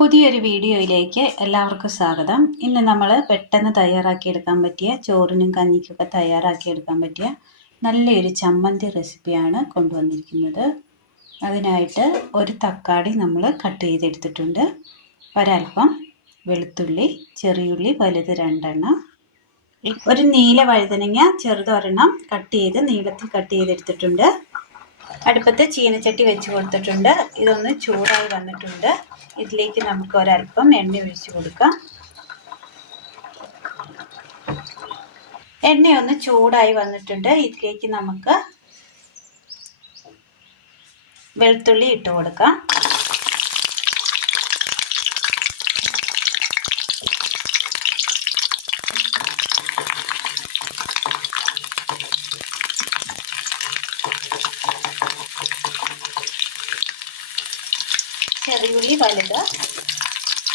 പുതിയൊരു വീഡിയോയിലേക്ക് എല്ലാവർക്കും സ്വാഗതം. ഇന്ന് നമ്മൾ പെട്ടെന്ന് തയ്യാറാക്കിയെടുക്കാൻ പറ്റിയ ചോറിനും കഞ്ഞിക്കൊക്കെ തയ്യാറാക്കിയെടുക്കാൻ പറ്റിയ നല്ലൊരു ചമ്മന്തി റെസിപ്പിയാണ് കൊണ്ടുവന്നിരിക്കുന്നത്. അതിനായിട്ട് ഒരു തക്കാളി നമ്മൾ കട്ട് ചെയ്തെടുത്തിട്ടുണ്ട്, ഒരൽപ്പം വെളുത്തുള്ളി, ചെറിയുള്ളി വലുത് 2 എണ്ണം, ഒരു നീല വഴുതനങ്ങ ചെറുതൊരെണ്ണം നീളത്തിൽ കട്ട് ചെയ്തെടുത്തിട്ടുണ്ട്. അടുപ്പത്ത് ചീനച്ചട്ടി വെച്ച് കൊടുത്തിട്ടുണ്ട്. ഇതൊന്ന് ചൂടായി വന്നിട്ടുണ്ട്. ഇതിലേക്ക് നമുക്ക് ഒരൽപ്പം എണ്ണ ഒഴിച്ച് കൊടുക്കാം. എണ്ണയൊന്ന് ചൂടായി വന്നിട്ടുണ്ട്. ഇതിലേക്ക് നമുക്ക് വെളുത്തുള്ളി ഇട്ട് കൊടുക്കാം. ചെറിയുള്ളി വലുത്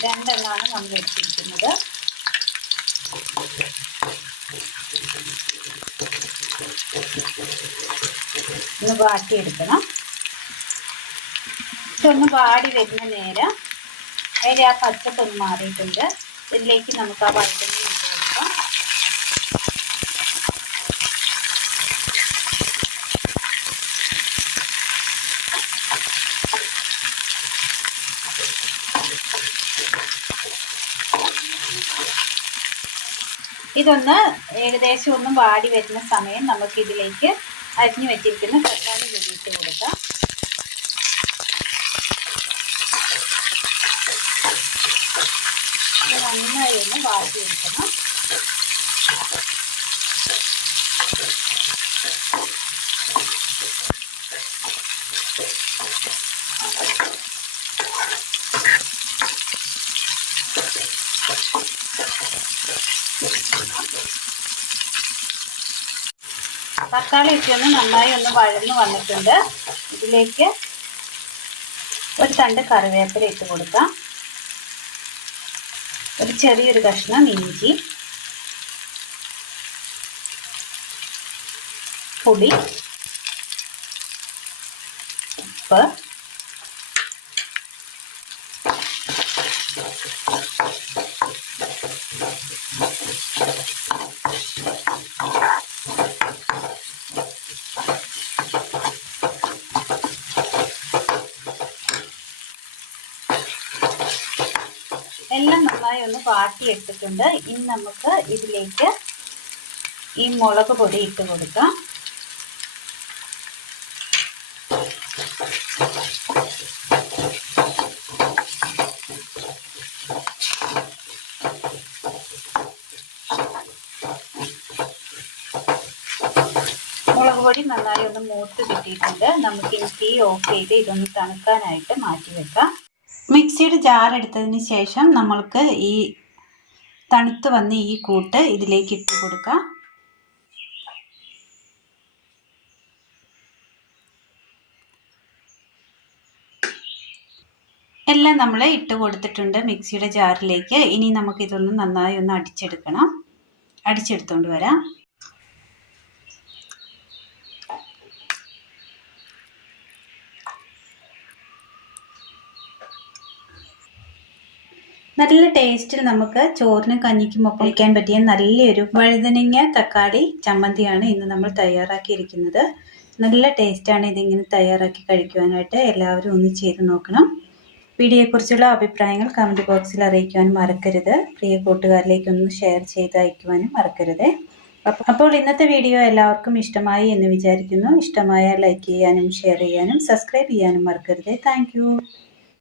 2 എണ്ണമാണ് നമ്മൾ എടുത്തിരിക്കുന്നത്. ഒന്ന് വാട്ടിയെടുക്കണം. ഇതൊന്ന് വാടി വരുന്ന നേരം അതിൻ്റെ ആ പച്ചപ്പൊന്ന് മാറിയിട്ടുണ്ട്. ഇതിലേക്ക് നമുക്ക് ആ വഴുതനങ്ങ ഇട്ട് കൊടുക്കാം. ഇതൊന്ന് ഏകദേശം ഒന്ന് വാടി വരുന്ന സമയം നമുക്ക് ഇതിലേക്ക് അരിഞ്ഞു വെച്ചിരിക്കുന്ന തക്കാളി ഇട്ട് കൊടുക്കാം. ഇത് നന്നായി ഒന്ന് വാട്ടിയെടുക്കണം. തക്കാളി ഇട്ടൊന്ന് നന്നായി ഒന്ന് വഴന്ന് വന്നിട്ടുണ്ട്. ഇതിലേക്ക് ഒരു തണ്ട് കറിവേപ്പില ഇട്ട് കൊടുക്കാം. ഒരു ചെറിയൊരു കഷ്ണം ഇഞ്ചി, പുളി, ഉപ്പ്, എല്ലാം നന്നായി ഒന്ന് വാട്ടിയെടുത്തിട്ടുണ്ട്. ഇനി നമുക്ക് ഇതിലേക്ക് ഈ മുളക് പൊടി ഇട്ട് കൊടുക്കാം. മുളക് പൊടി നന്നായി ഒന്ന് മൂത്ത് കിട്ടിയിട്ടുണ്ട്. നമുക്ക് ഇനി തീ ഓഫ് ചെയ്ത് ഇതൊന്ന് തണുക്കാനായിട്ട് മാറ്റി വെക്കാം. മിക്സിയുടെ ജാർ എടുത്തതിന് ശേഷം നമ്മൾക്ക് ഈ തണുത്ത് വന്ന് ഈ കൂട്ട് ഇതിലേക്ക് ഇട്ട് കൊടുക്കാം. എല്ലാം നമ്മൾ ഇട്ട് കൊടുത്തിട്ടുണ്ട് മിക്സിയുടെ ജാറിലേക്ക്. ഇനി നമുക്കിതൊന്ന് നന്നായി ഒന്ന് അടിച്ചെടുത്തോണ്ട് വരാം. നല്ല ടേസ്റ്റിൽ നമുക്ക് ചോറിനും കഞ്ഞിക്കും ഒപ്പം കഴിക്കാൻ പറ്റിയ നല്ലൊരു വഴുതനങ്ങ തക്കാളി ചമ്മന്തിയാണ് ഇന്ന് നമ്മൾ തയ്യാറാക്കിയിരിക്കുന്നത്. നല്ല ടേസ്റ്റാണ് ഇതിങ്ങനെ തയ്യാറാക്കി കഴിക്കുവാനായിട്ട്. എല്ലാവരും ഒന്ന് ചെയ്ത് നോക്കണം. വീഡിയോയെക്കുറിച്ചുള്ള അഭിപ്രായങ്ങൾ കമൻറ്റ് ബോക്സിൽ അറിയിക്കുവാനും മറക്കരുത്. പ്രിയ കൂട്ടുകാരിലേക്കൊന്ന് ഷെയർ ചെയ്ത് അയക്കുവാനും മറക്കരുത്. അപ്പോൾ ഇന്നത്തെ വീഡിയോ എല്ലാവർക്കും ഇഷ്ടമായി എന്ന് വിചാരിക്കുന്നു. ഇഷ്ടമായാൽ ലൈക്ക് ചെയ്യാനും ഷെയർ ചെയ്യാനും സബ്സ്ക്രൈബ് ചെയ്യാനും മറക്കരുത്. താങ്ക്